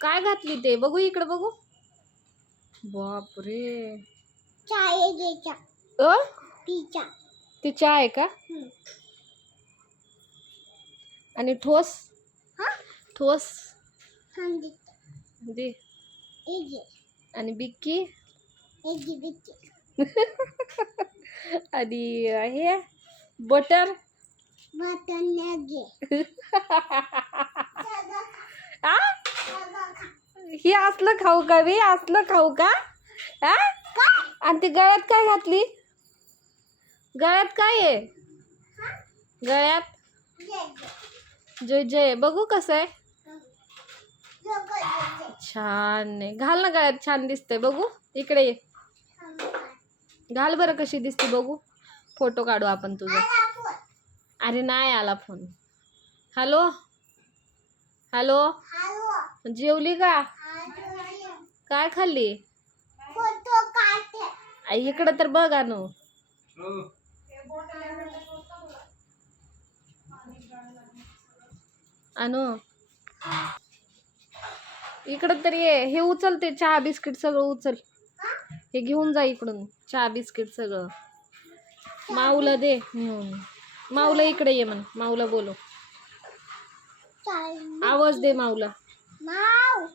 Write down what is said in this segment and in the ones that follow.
काय घातली ते? बघू इकडे बघू. बापरे. चाय अ? ती चहा आहे का? आणि ठोस? हा? ठोस. दे. आणि बिक्की? आणि हे बटर? बटन घे. आ? ही असलं खाऊ का बी असलं खाऊ का? आणि ती गळ्यात काय घातली? गळ्यात काय आहे? गळ्यात? जय जय. बघू कसं आहे. छान आहे. घाल ना गळ्यात छान दिसतंय. बघू इकडे ये. घाल बरं कशी दिसते बघू. फोटो काढू आपण तुझा. अरे नाही आला फोन. हॅलो? हॅलो? जेवली का? काय खाल्ली? इकडं तर बघ अनु. अनु. इकडं तर ये. हे उचल ते चहा बिस्किट सगळं उचल. हे घेऊन जा इकडून. चहा बिस्किट सगळं. माऊला दे माऊला इकडे ये म्हण. माऊला बोलो आवाज दे माऊला. माव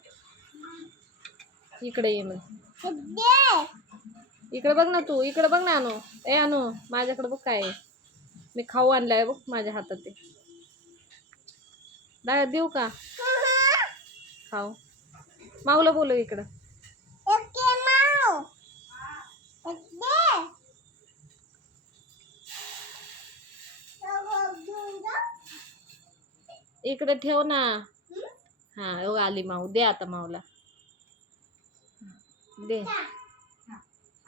इकडे ये दे इकडे. बघ ना तू इकडे बघ ना अनु. ए अनु माझ्याकडे बघ काय. मी खाऊ आणलाय बघ माझ्या हातात ते. दा देऊ का? खाऊ. माऊला बोलव इकडं. ओके माव दे इकडे ठेव ना. हा हो आली माऊ. दे आता माऊला. दे.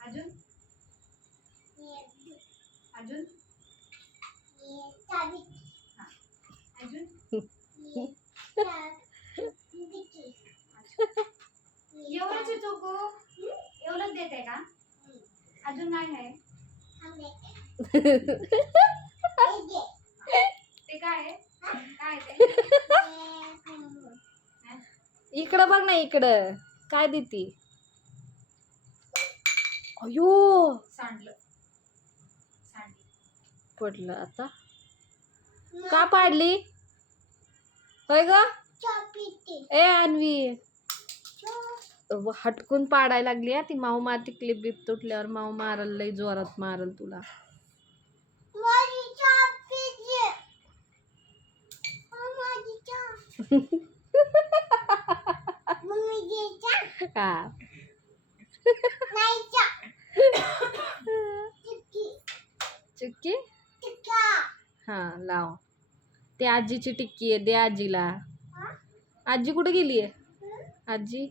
अजून? अजून? अजून? एवढंच आहे चोको एवढंच देते का? अजून नाही आहे. ते काय आहे? काय आहे ते? इकडं बघ ना इकडं. काय देती? अयो! सांडलं. पडलं आता. का पाडली? होय ग? ए अन्वी. हटकून पाडायला लागली ती माऊ मारती क्लिप बिप तुटल्यावर माऊ मारल लय जोरात मारल तुला. हा चुक्की हा लाव. ते आजीची टिक्की आहे दे आजीला. आजी कुठे गेली आहे आजी?